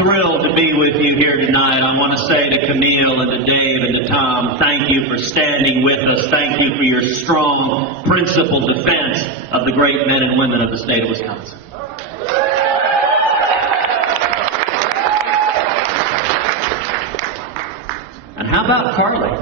thrilled to be with you here tonight. I want to say to Camille and to Dave and to Tom, thank you for standing with us. Thank you for your strong, principled defense of the great men and women of the state of Wisconsin. And how about Carly?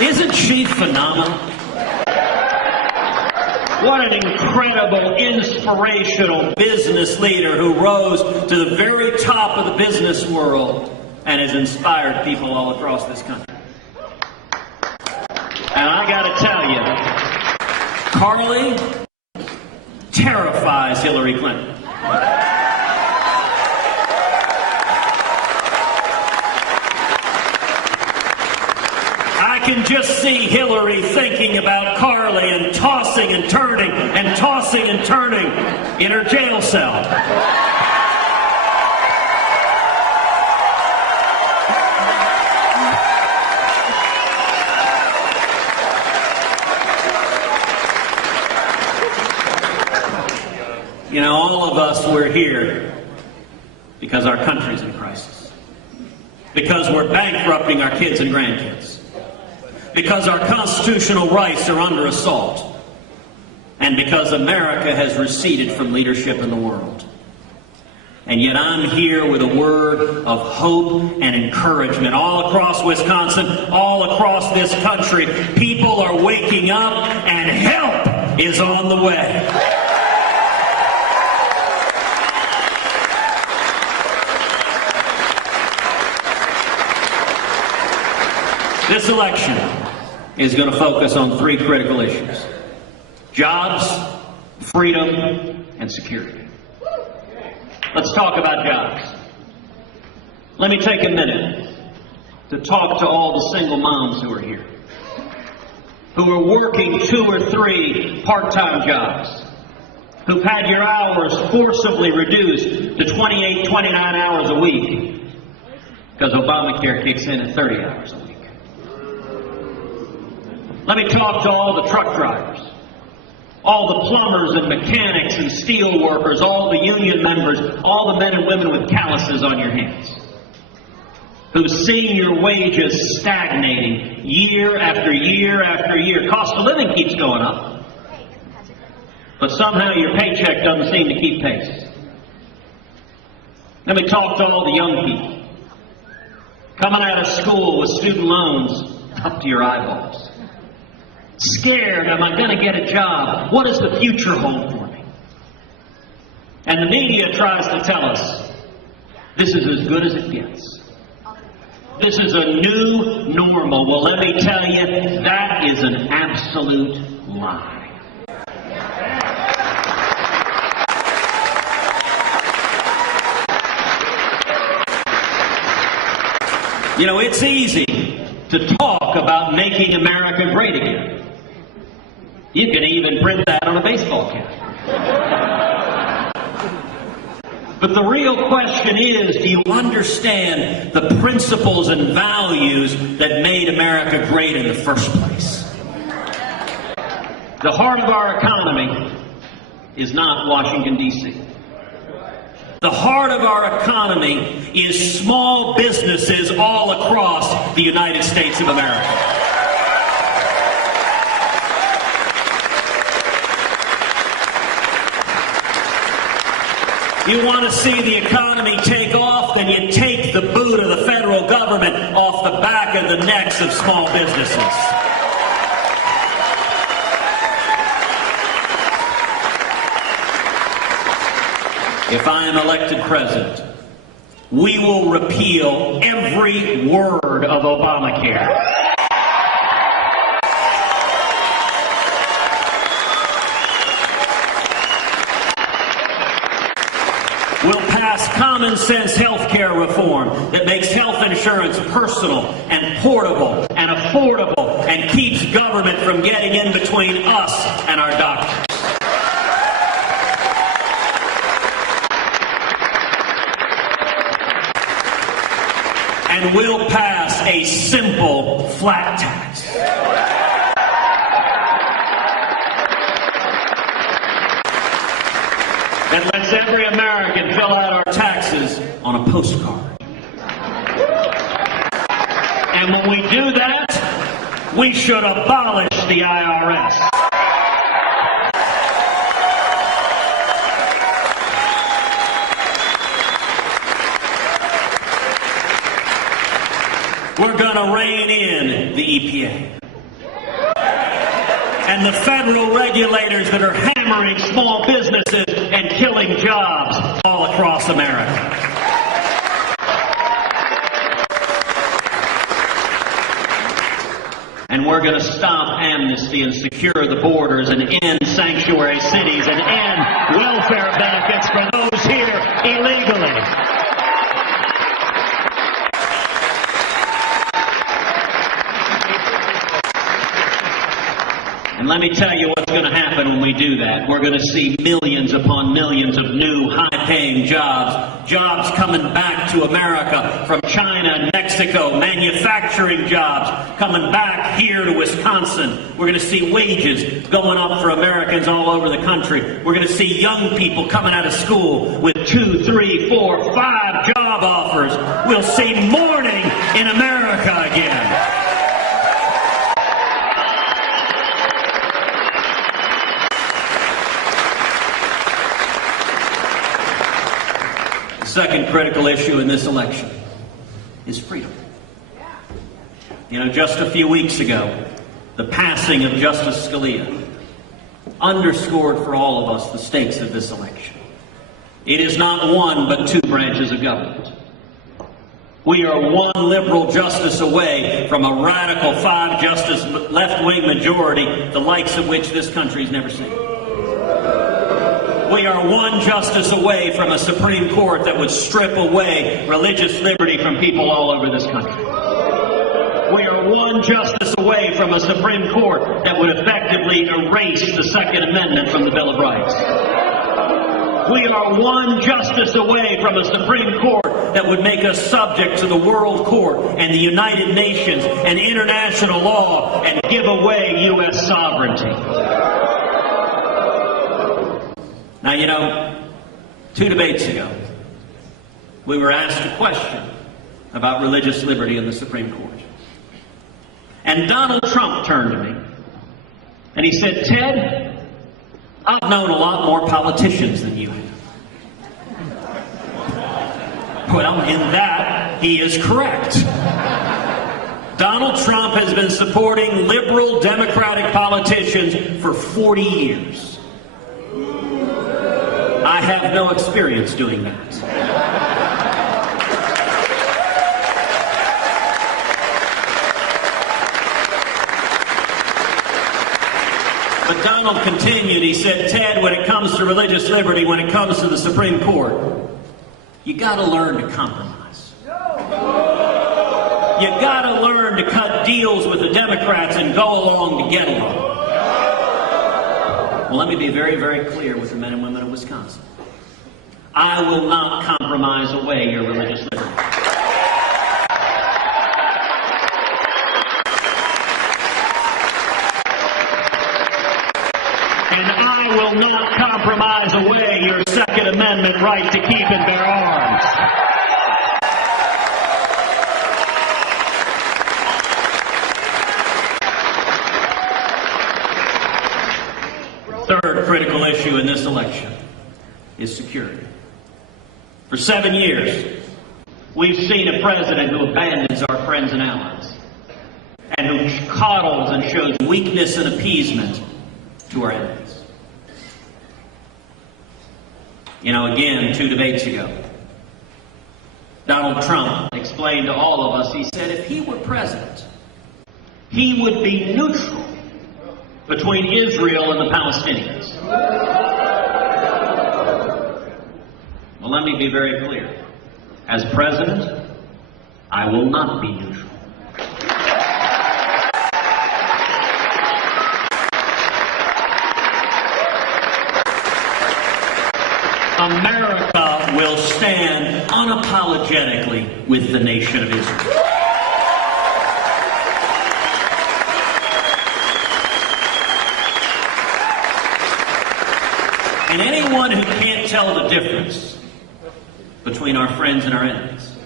Isn't she phenomenal? What an incredible, inspirational business leader who rose to the very top of the business world and has inspired people all across this country. And I got to tell you, Carly terrifies Hillary Clinton. I can just see Hillary thinking about Carly and tossing and turning and tossing and turning in her jail cell. You know, all of us, we're here because our country's in crisis. Because we're bankrupting our kids and grandkids. Because our constitutional rights are under assault, and because America has receded from leadership in the world. And yet I'm here with a word of hope and encouragement all across Wisconsin, all across this country. People are waking up and help is on the way. This election is going to focus on three critical issues: jobs, freedom, and security. Let's talk about jobs. Let me take a minute to talk to all the single moms who are here, who are working 2 or 3 part-time jobs, who've had your hours forcibly reduced to 28, 29 hours a week because Obamacare kicks in at 30 hours a week. Let me talk to all the truck drivers, all the plumbers and mechanics and steel workers, all the union members, all the men and women with calluses on your hands, who've seen your wages stagnating year after year after year. Cost of living keeps going up, but somehow your paycheck doesn't seem to keep pace. Let me talk to all the young people coming out of school with student loans up to your eyeballs. Scared, am I going to get a job? What does the future hold for me? And the media tries to tell us this is as good as it gets. This is a new normal. Well, let me tell you, that is an absolute lie. You know, it's easy to talk about making America great again. You can even print that on a baseball cap. But the real question is, do you understand the principles and values that made America great in the first place? The heart of our economy is not Washington, D.C. The heart of our economy is small businesses all across the United States of America. You want to see the economy take off, then you take the boot of the federal government off the back of the necks of small businesses. If I am elected president, we will repeal every word of Obamacare. We'll pass common sense health care reform that makes health insurance personal and portable and affordable and keeps government from getting in between us and our doctors. And we'll pass a simple flat tax. makes every American fill out our taxes on a postcard. And when we do that, we should abolish the IRS. We're going to rein in the EPA. And the federal regulators that are hammering small businesses and killing jobs all across America. And we're going to stop amnesty and secure the borders and end sanctuary cities and end welfare benefits for those here illegally. And let me tell you what's going to happen when we do that. We're going to see millions upon millions of new high-paying jobs. Jobs coming back to America from China and Mexico. Manufacturing jobs coming back here to Wisconsin. We're going to see wages going up for Americans all over the country. We're going to see young people coming out of school with 2, 3, 4, 5 job offers. We'll see morning in America again. Second critical issue in this election is freedom. You know, just a few weeks ago, the passing of Justice Scalia underscored for all of us the stakes of this election. It is not one but two branches of government. We are one liberal justice away from a radical 5-justice left-wing majority, the likes of which this country's never seen. We are one justice away from a Supreme Court that would strip away religious liberty from people all over this country. We are one justice away from a Supreme Court that would effectively erase the Second Amendment from the Bill of Rights. We are one justice away from a Supreme Court that would make us subject to the World Court and the United Nations and international law and give away U.S. sovereignty. Now, you know, 2 debates ago, we were asked a question about religious liberty in the Supreme Court. And Donald Trump turned to me, and he said, "Ted, I've known a lot more politicians than you have." Well, in that, he is correct. Donald Trump has been supporting liberal Democratic politicians for 40 years. I have no experience doing that. But Donald continued, he said, "Ted, when it comes to religious liberty, when it comes to the Supreme Court, you gotta learn to compromise. You gotta learn to cut deals with the Democrats and go along to get along." Well, let me be very, very clear with the men and women of Wisconsin. I will not compromise away your religious liberty. And I will not compromise away your Second Amendment right to keep and bear arms. Third critical issue in this election is security. For 7 years, we've seen a president who abandons our friends and allies, and who coddles and shows weakness and appeasement to our enemies. You know, again, 2 debates ago, Donald Trump explained to all of us, he said if he were president, he would be neutral between Israel and the Palestinians. Well, let me be very clear. As president, I will not be neutral. America will stand unapologetically with the nation of Israel. And anyone anyone who can't tell the difference between our friends and our enemies,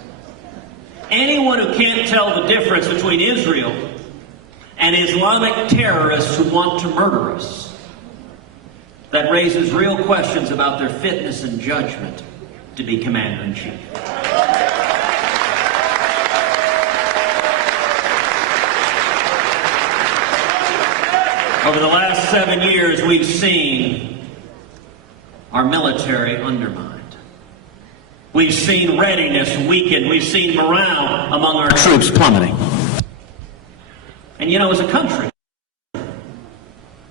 anyone who can't tell the difference between Israel and Islamic terrorists who want to murder us, that raises real questions about their fitness and judgment to be commander-in-chief. Over the last 7 years, we've seen our military undermined. We've seen readiness weakened. We've seen morale among our troops plummeting. And you know, as a country,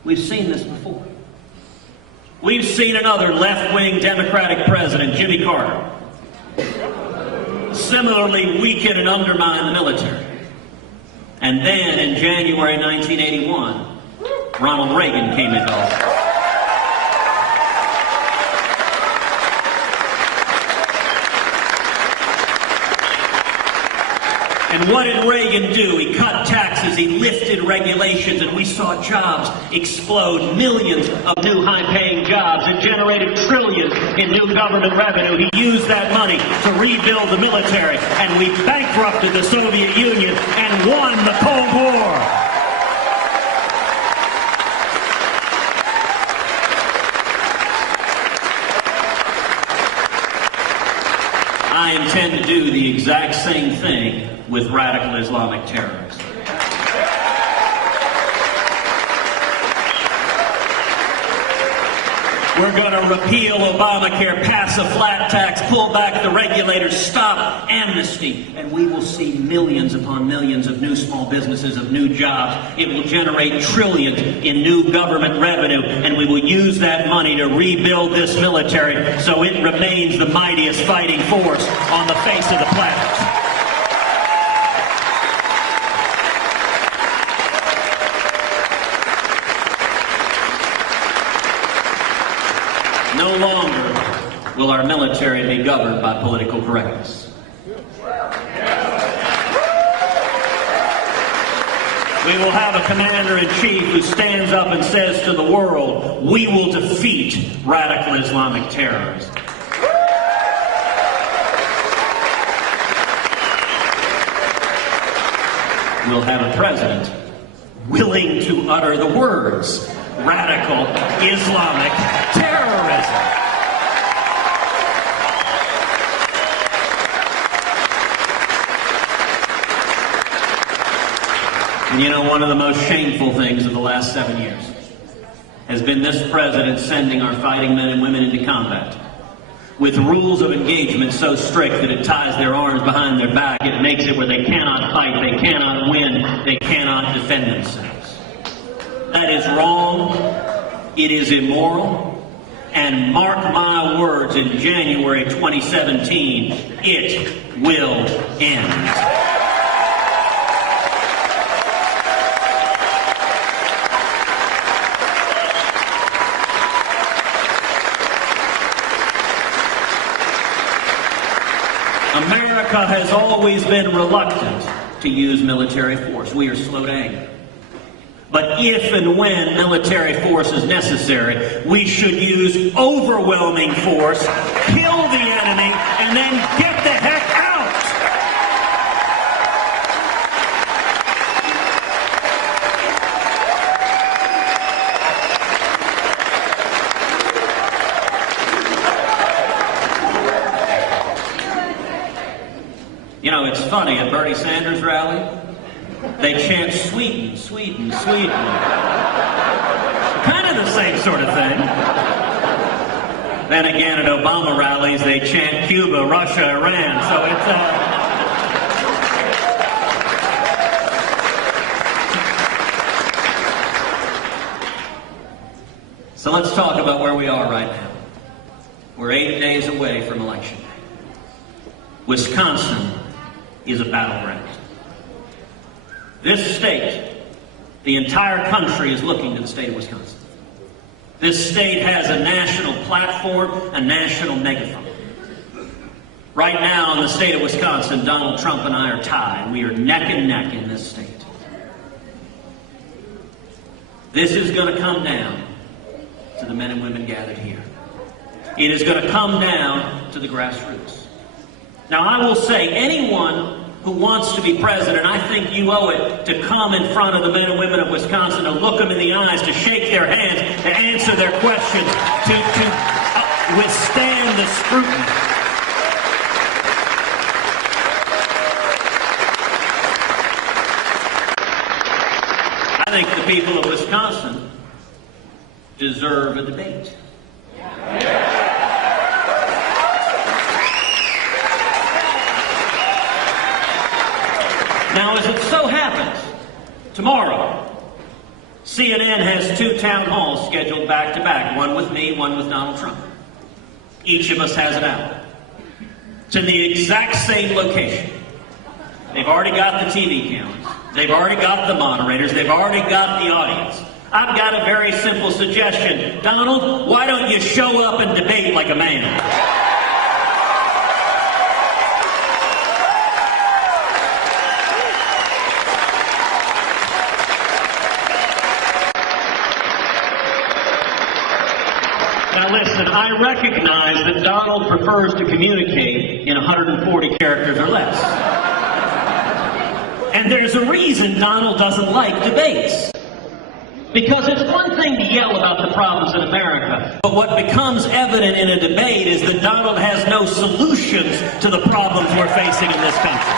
we've seen this before. We've seen another left-wing Democratic president, Jimmy Carter, similarly weaken and undermine the military. And then in January 1981, Ronald Reagan came into office. And what did Reagan do? He cut taxes, he lifted regulations, and we saw jobs explode, millions of new high-paying jobs. It generated trillions in new government revenue. He used that money to rebuild the military, and we bankrupted the Soviet Union and won the Cold War. I intend to do the exact same thing with radical Islamic terrorism. We're going to repeal Obamacare, pass a flat tax, pull back the regulators, stop amnesty, and we will see millions upon millions of new small businesses, of new jobs. It will generate trillions in new government revenue, and we will use that money to rebuild this military so it remains the mightiest fighting force on the face of the planet. No longer will our military be governed by political correctness. We will have a commander-in-chief who stands up and says to the world, we will defeat radical Islamic terrorism. We'll have a president willing to utter the words, radical Islamic terrorism. And you know, one of the most shameful things of the last 7 years has been this president sending our fighting men and women into combat with rules of engagement so strict that it ties their arms behind their back. It makes it where they cannot fight, they cannot win, they cannot defend themselves. That is wrong. It is immoral. And mark my words, in January 2017, it will end. America has always been reluctant to use military force. We are slow to anger. But if and when military force is necessary, we should use overwhelming force, kill the enemy, and then get the heck out. You know, it's funny, at Bernie Sanders' rally, they chant Sweden, Sweden, Sweden. Kind of the same sort of thing. Then again, at Obama rallies, they chant Cuba, Russia, Iran. So it's... So let's talk about where we are right now. We're 8 days away from Election Day. Wisconsin is a battleground. This state, the entire country is looking to the state of Wisconsin. This state has a national platform, a national megaphone. Right now in the state of Wisconsin, Donald Trump and I are tied. We are neck and neck in this state. This is going to come down to the men and women gathered here. It is going to come down to the grassroots. Now, I will say, anyone who wants to be president, I think you owe it to come in front of the men and women of Wisconsin, to look them in the eyes, to shake their hands, to answer their questions, to withstand the scrutiny. I think the people of Wisconsin deserve a debate. Now, as it so happens, tomorrow, CNN has 2 town halls scheduled back-to-back, one with me, one with Donald Trump. Each of us has an hour. It's in the exact same location. They've already got the TV cameras. They've already got the moderators. They've already got the audience. I've got a very simple suggestion. Donald, why don't you show up and debate like a man? Now listen, I recognize that Donald prefers to communicate in 140 characters or less. And there's a reason Donald doesn't like debates. Because it's one thing to yell about the problems in America, but what becomes evident in a debate is that Donald has no solutions to the problems we're facing in this country.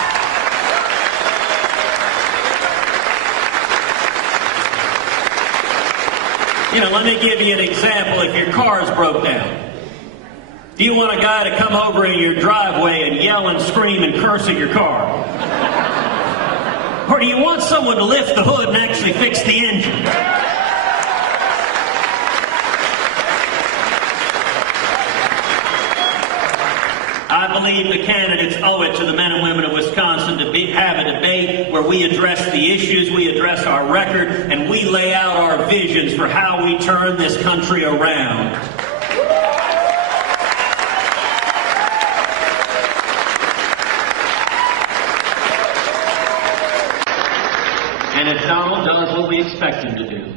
You know, let me give you an example. If your car's broke down, do you want a guy to come over in your driveway and yell and scream and curse at your car? Or do you want someone to lift the hood and actually fix the engine? I believe the candidates owe it to the men and women of Wisconsin to have a debate where we address the issues, we address our record, and we lay out our visions for how we turn this country around. And if Donald does what we expect him to do,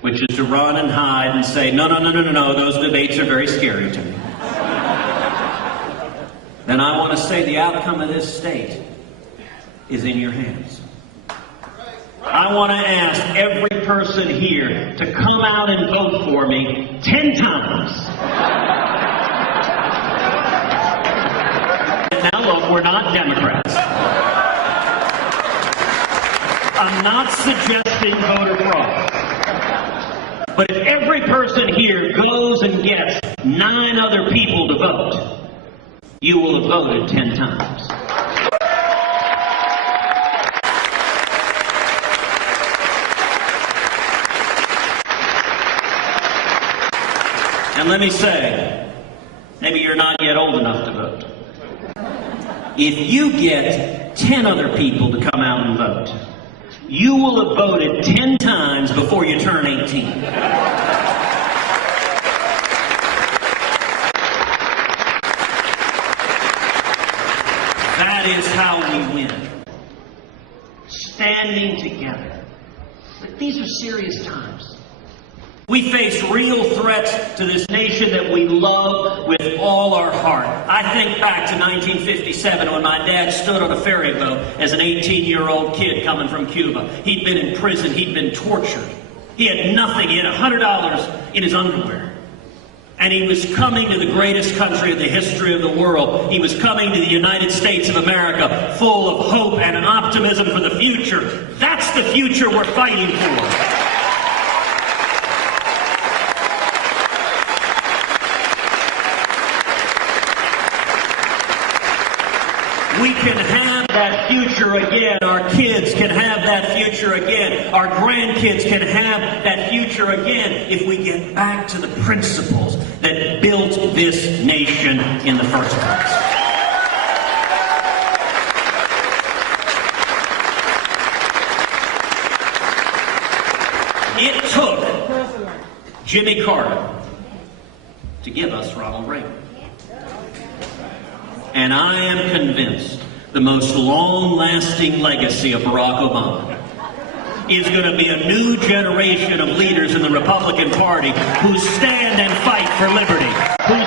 which is to run and hide and say, no, those debates are very scary to me, then I want to say the outcome of this state is in your hands. I want to ask every person here to come out and vote for me 10 times. Now look, we're not Democrats. I'm not suggesting voter fraud. But if every person here goes and gets 9 other people to vote, you will have voted 10 times. And let me say, maybe you're not yet old enough to vote. If you get 10 other people to come out and vote, you will have voted 10 times before you turn 18. That is how we win. Standing together. These are serious times. We face real threats to this nation that we love with all our heart. I think back to 1957 when my dad stood on a ferry boat as an 18-year-old kid coming from Cuba. He'd been in prison. He'd been tortured. He had nothing. He had $100 in his underwear. And he was coming to the greatest country in the history of the world. He was coming to the United States of America full of hope and optimism for the future. That's the future we're fighting for. We can have that future again. Our kids can have that future again. Our grandkids can have that future again if we get back to the principles that built this nation in the first place. It took Jimmy Carter to give us Ronald Reagan. And I am convinced the most long-lasting legacy of Barack Obama is going to be a new generation of leaders in the Republican Party who stand and fight for liberty, who